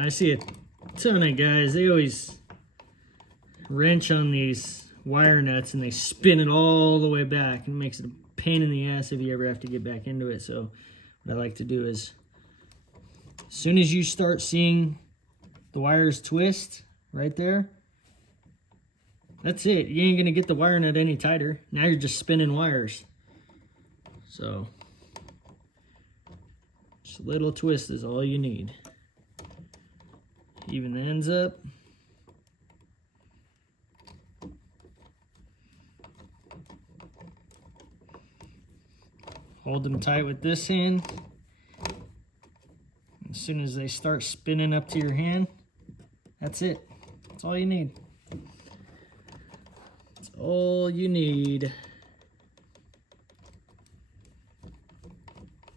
I see a ton of guys, they always wrench on these wire nuts and they spin it all the way back, and it makes it a pain in the ass if you ever have to get back into it. So what I like to do is, as soon as you start seeing the wires twist right there, that's it. You ain't gonna get the wire nut any tighter. Now you're just spinning wires. So just a little twist is all you need. Even the ends up. Hold them tight with this hand. As soon as they start spinning up to your hand, that's it. That's all you need. That's all you need.